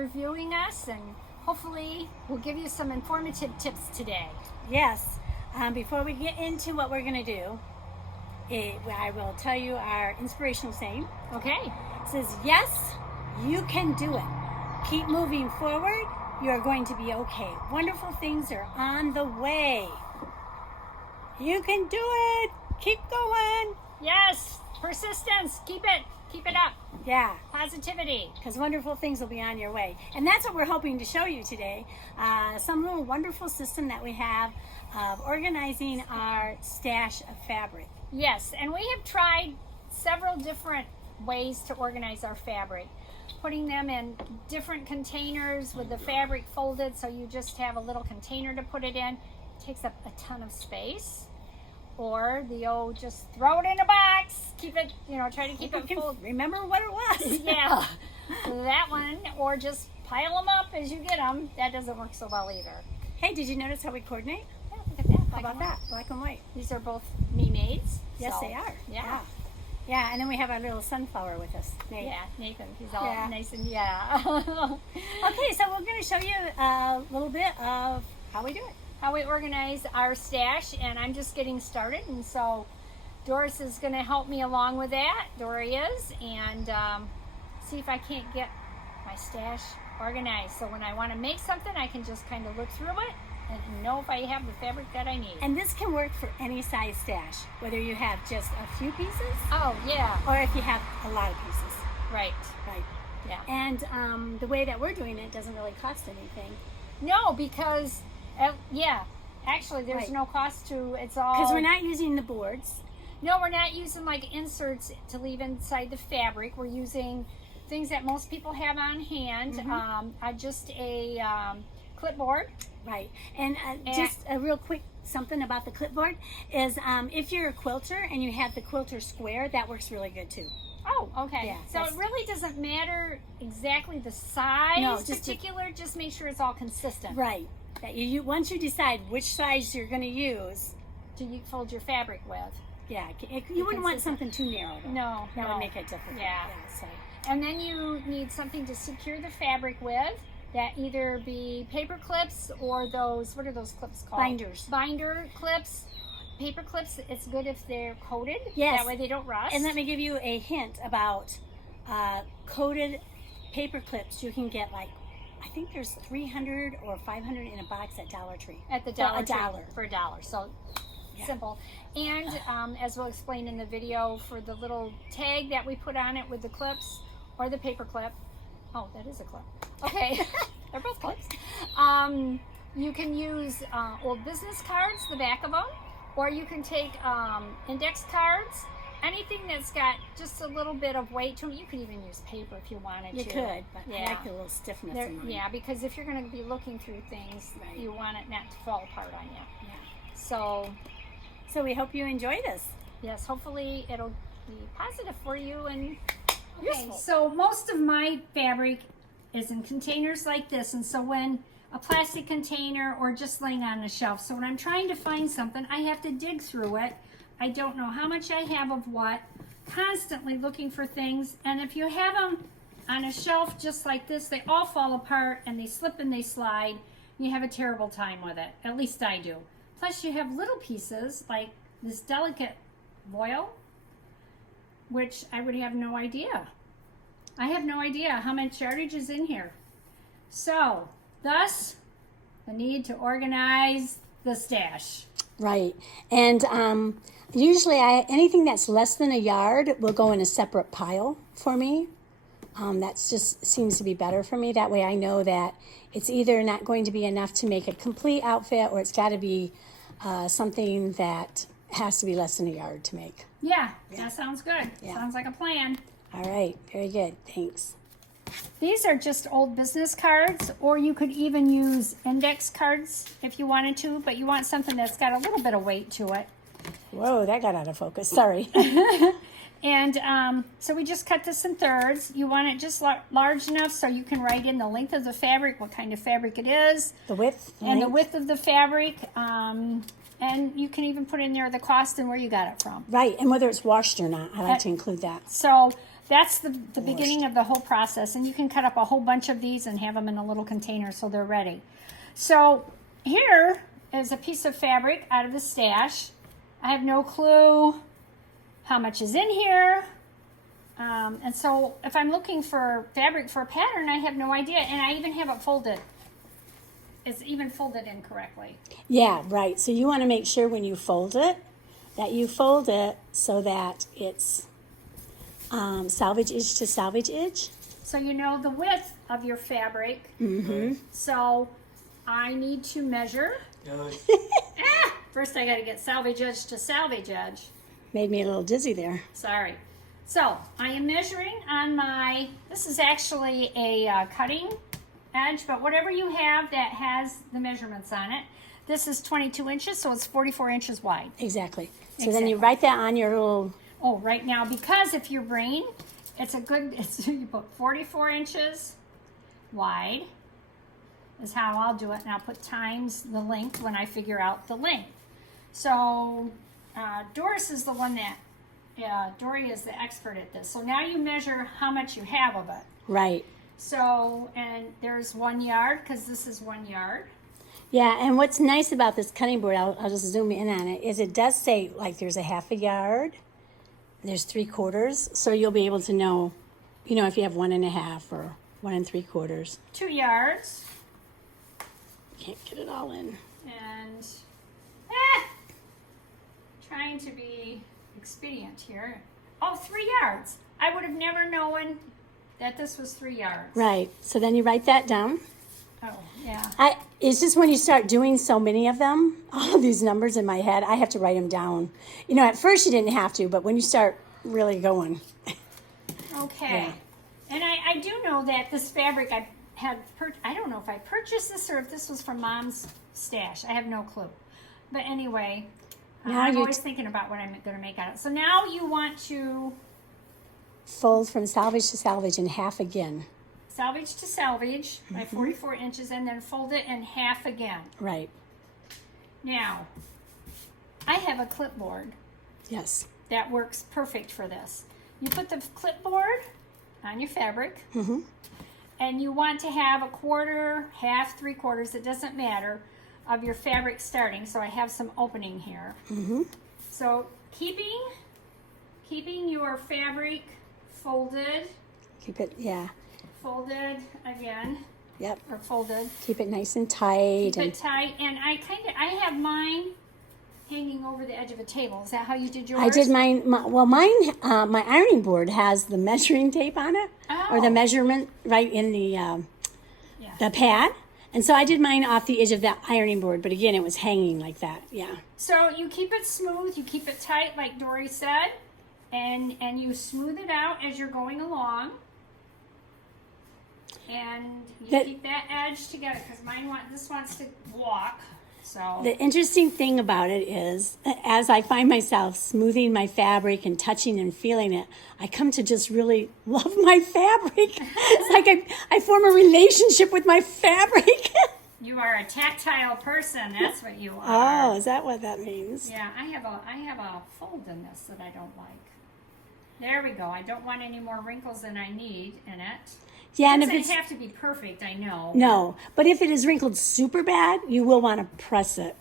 you're viewing us, and hopefully we'll give you some informative tips today. Yes. Before we get into what we're going to do, I will tell you our inspirational saying. Okay. It says, yes, you can do it. Keep moving forward. You're going to be okay. Wonderful things are on the way. You can do it. Keep going. Yes. Persistence. Keep it up. Yeah. Positivity. Because wonderful things will be on your way. And that's what we're hoping to show you today. Some little wonderful system that we have of organizing our stash of fabric. Yes, and we have tried several different ways to organize our fabric. Putting them in different containers with the fabric folded so you just have a little container to put it in. It takes up a ton of space. Or the old just throw it in a box, keep it, try to keep it full. Remember what it was. Yeah, that one. Or just pile them up as you get them. That doesn't work so well either. Hey, did you notice how we coordinate? Yeah, look at that. How about that? Black and white. These are both me-mades. Yes, so, they are. Yeah. Yeah, and then we have our little sunflower with us. Nate. Yeah, Nathan. He's all nice and Okay, so we're going to show you a little bit of how we do it. How we organize our stash, and I'm just getting started, and so Doris is going to help me along with that. Dory is, and see if I can't get my stash organized. So when I want to make something, I can just kind of look through it and know if I have the fabric that I need. And this can work for any size stash, whether you have just a few pieces. Oh, yeah. Or if you have a lot of pieces. Right. Right. Yeah. And the way that we're doing it doesn't really cost anything. No, because, actually there's no cost to, it's all... Because we're not using the boards. No, we're not using like inserts to leave inside the fabric. We're using things that most people have on hand. Just a clipboard. Right. And just a real quick something about the clipboard is if you're a quilter and you have the quilter square, that works really good too. Oh, okay. Yeah, so it really doesn't matter exactly the size just make sure it's all consistent. Right. That you once you decide which size you're going to use to fold your fabric with. Yeah, you wouldn't want something too narrow. Though. No, that would make it difficult. Yeah. So. And then you need something to secure the fabric with. That either be paper clips or those, what are those clips called? Binders. Binder clips. Paper clips, it's good if they're coated. Yes. That way they don't rust. And let me give you a hint about coated paper clips. You can get I think there's 300 or 500 in a box at Dollar Tree. At the Dollar Tree. For $1. So simple. And as we'll explain in the video, for the little tag that we put on it with the clips or the paper clip. Oh, that is a clip. Okay. They're both clips. You can use old business cards, the back of them, or you can take index cards, anything that's got just a little bit of weight to them. You could even use paper if you wanted to. You could, but I like the little stiffness in mine. Yeah, because if you're going to be looking through things, you want it not to fall apart on you. Yeah. So we hope you enjoy this. Yes, hopefully it'll be positive for you and useful. So most of my fabric is in containers like this, and so when a plastic container or just laying on a shelf, so when I'm trying to find something, I have to dig through it. I don't know how much I have of what, constantly looking for things, and if you have them on a shelf just like this, they all fall apart and they slip and they slide, and you have a terrible time with it. At least I do. Plus you have little pieces like this delicate voile, which I would have no idea. I have no idea how much yardage is in here. So, thus, the need to organize the stash. Right. And usually anything that's less than a yard will go in a separate pile for me. That just seems to be better for me. That way I know that it's either not going to be enough to make a complete outfit, or it's got to be something that has to be less than a yard to make. Yeah, that sounds good. Yeah. Sounds like a plan. All right, very good. Thanks. These are just old business cards, or you could even use index cards if you wanted to, but you want something that's got a little bit of weight to it. Whoa, that got out of focus. Sorry. And so we just cut this in thirds. You want it just large enough so you can write in the length of the fabric, what kind of fabric it is. The width. And the width of the fabric. And you can even put in there the cost and where you got it from. Right, and whether it's washed or not. I like to include that. So that's the beginning of the whole process. And you can cut up a whole bunch of these and have them in a little container so they're ready. So here is a piece of fabric out of the stash. I have no clue how much is in here. And so if I'm looking for fabric for a pattern, I have no idea. And I even have it folded. It's even folded incorrectly. Yeah, right. So you want to make sure when you fold it, that you fold it so that it's salvage edge to salvage edge. So you know the width of your fabric. Mm-hmm. So I need to measure. First I got to get salvage edge to salvage edge. Made me a little dizzy there. Sorry. So I am measuring on this is actually a cutting edge, but whatever you have that has the measurements on it. This is 22 inches, so it's 44 inches wide. Exactly. So then you write that on your little... Oh, right now, because if your brain, you put 44 inches wide is how I'll do it, and I'll put times the length when I figure out the length. So Doris is the one that, Dory is the expert at this. So now you measure how much you have of it. Right. So, and there's 1 yard, because this is 1 yard. Yeah, and what's nice about this cutting board, I'll just zoom in on it, is it does say, like, there's a half a yard, there's 3/4, so you'll be able to know, if you have 1.5 or 1 3/4. 2 yards. Can't get it all in. And, trying to be expedient here. Oh, 3 yards. I would have never known that this was 3 yards. Right, so then you write that down. Oh, yeah. It's just when you start doing so many of them, all of these numbers in my head, I have to write them down. At first you didn't have to, but when you start really going. Okay. Yeah. And I do know that this fabric I don't know if I purchased this or if this was from Mom's stash. I have no clue. But anyway, I'm always thinking about what I'm going to make out of it. So now you want to fold from salvage to salvage in half again. Salvage to salvage by 44 inches and then fold it in half again. Right. Now, I have a clipboard Yes. that works perfect for this. You put the clipboard on your fabric, and you want to have 1/4, half, 3/4, it doesn't matter, of your fabric starting. So I have some opening here. So keeping your fabric folded. Keep it, Folded again. Yep. Or folded. Keep it nice and tight. Keep it tight. And I have mine hanging over the edge of a table. Is that how you did yours? I did mine. My ironing board has the measuring tape on it, or the measurement right in the pad. And so I did mine off the edge of that ironing board. But again, it was hanging like that. Yeah. So you keep it smooth. You keep it tight, like Dory said, and you smooth it out as you're going along. And you keep that edge together because this wants to walk. So the interesting thing about it is, as I find myself smoothing my fabric and touching and feeling it, I come to just really love my fabric. It's like I form a relationship with my fabric. You are a tactile person. That's what you are. Oh, is that what that means? Yeah, I have a fold in this that I don't like. There we go. I don't want any more wrinkles than I need in it. Yeah, and it doesn't have to be perfect, I know. No, but if it is wrinkled super bad, you will want to press it.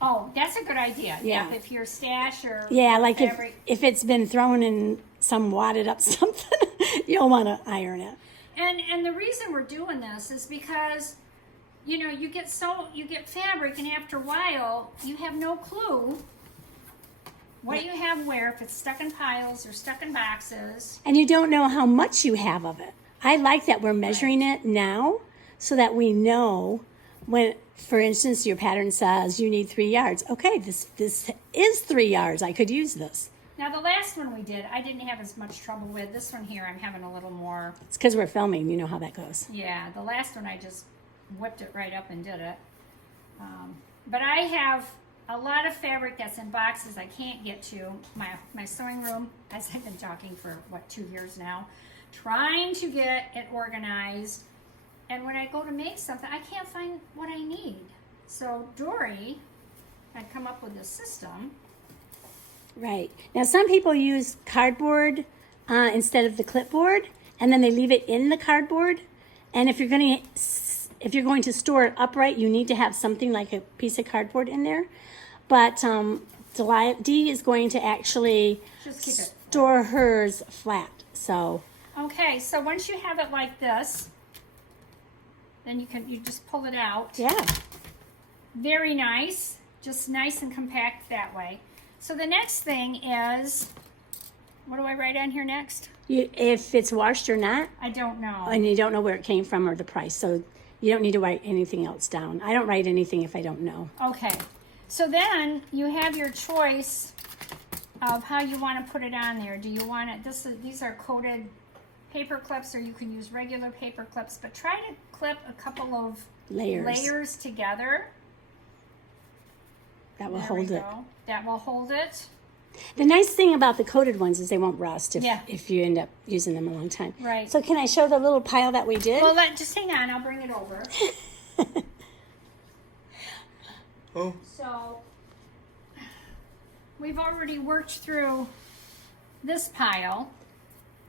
Oh, that's a good idea. Yeah. If your stash or like fabric. if it's been thrown in some wadded up something, you'll want to iron it. And the reason we're doing this is because you get fabric, and after a while you have no clue what you have where, if it's stuck in piles or stuck in boxes. And you don't know how much you have of it. I like that we're measuring it now so that we know when, for instance, your pattern says you need 3 yards. Okay, this is 3 yards. I could use this. Now, the last one we did, I didn't have as much trouble with. This one here, I'm having a little more. It's because we're filming. You know how that goes. Yeah, the last one I just whipped it right up and did it. But I have a lot of fabric that's in boxes I can't get to. My sewing room, as I've been talking for, 2 years now, trying to get it organized. And when I go to make something, I can't find what I need. So Dory had come up with this system. Right. Now, some people use cardboard instead of the clipboard, and then they leave it in the cardboard. And if you're going to store it upright, you need to have something like a piece of cardboard in there. But Dee is going to actually Just keep it store hers flat. So Okay, so once you have it like this, then you just pull it out. yeah, Very nice, just nice and compact that way. So the next thing is, what do I write on here next? if it's washed or not, I don't know. and you don't know where it came from or the price, so you don't need to write anything else down. I don't write anything if I don't know. Okay, so then you have your choice of how you want to put it on there. Do you want it, these are coated paper clips, or you can use regular paper clips, but try to clip a couple of layers together. That will There hold we it. go. That will hold it. The nice thing about the coated ones is they won't rust Yeah. if you end up using them a long time. Right. So can I show the little pile that we did? Well, just hang on, I'll bring it over. Oh, So, we've already worked through this pile.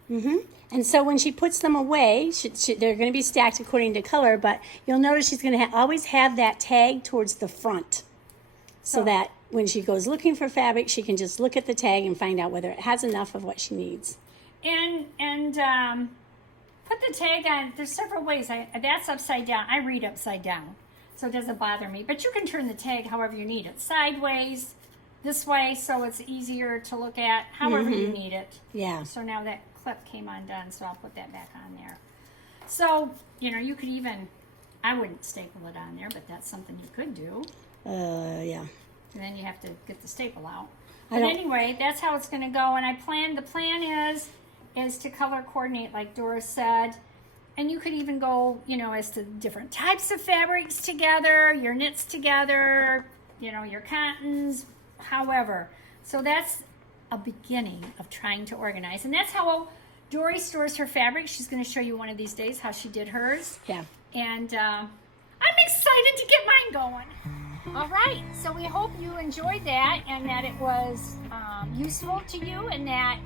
And so when she puts them away, they're going to be stacked according to color, but you'll notice she's going to always have that tag towards the front, so that when she goes looking for fabric, she can just look at the tag and find out whether it has enough of what she needs. And put the tag on. There's several ways. That's upside down. I read upside down, so it doesn't bother me. But you can turn the tag however you need it. Sideways, this way, so it's easier to look at, however you need it. Yeah. So now that clip came undone, so I'll put that back on there. So, you could even, I wouldn't staple it on there, but that's something you could do. Yeah. And then you have to get the staple out. I But don't- anyway, that's how it's going to go. And the plan is to color coordinate, like Doris said. And you could even go, as to different types of fabrics together, your knits together, your cottons, however. So that's a beginning of trying to organize. And that's how Dory stores her fabric. She's going to show you one of these days how she did hers. Yeah. And I'm excited to get mine going. All right, so we hope you enjoyed that and that it was useful to you, and that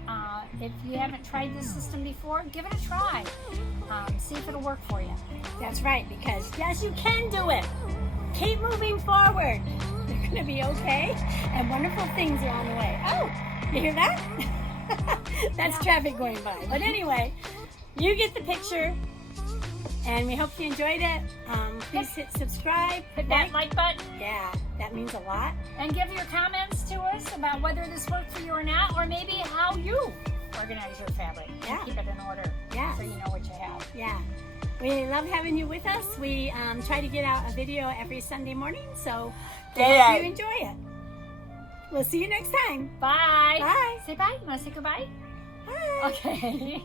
if you haven't tried this system before, give it a try. See if it'll work for you. That's right, because yes, you can do it. Keep moving forward. You're going to be okay, and wonderful things are on the way. Oh, you hear that? That's traffic going by. But anyway, you get the picture, and we hope you enjoyed it. Please hit subscribe. Hit that like button Yeah, that means a lot. and give your comments to us about whether this worked for you or not, or maybe how you organize your fabric. And Yeah. keep it in order. Yeah. So you know what you have. Yeah. We love having you with us. We try to get out a video every Sunday morning, so we hope you enjoy it. We'll see you next time. Bye. Bye. Say bye. You want to say goodbye? Bye. Okay.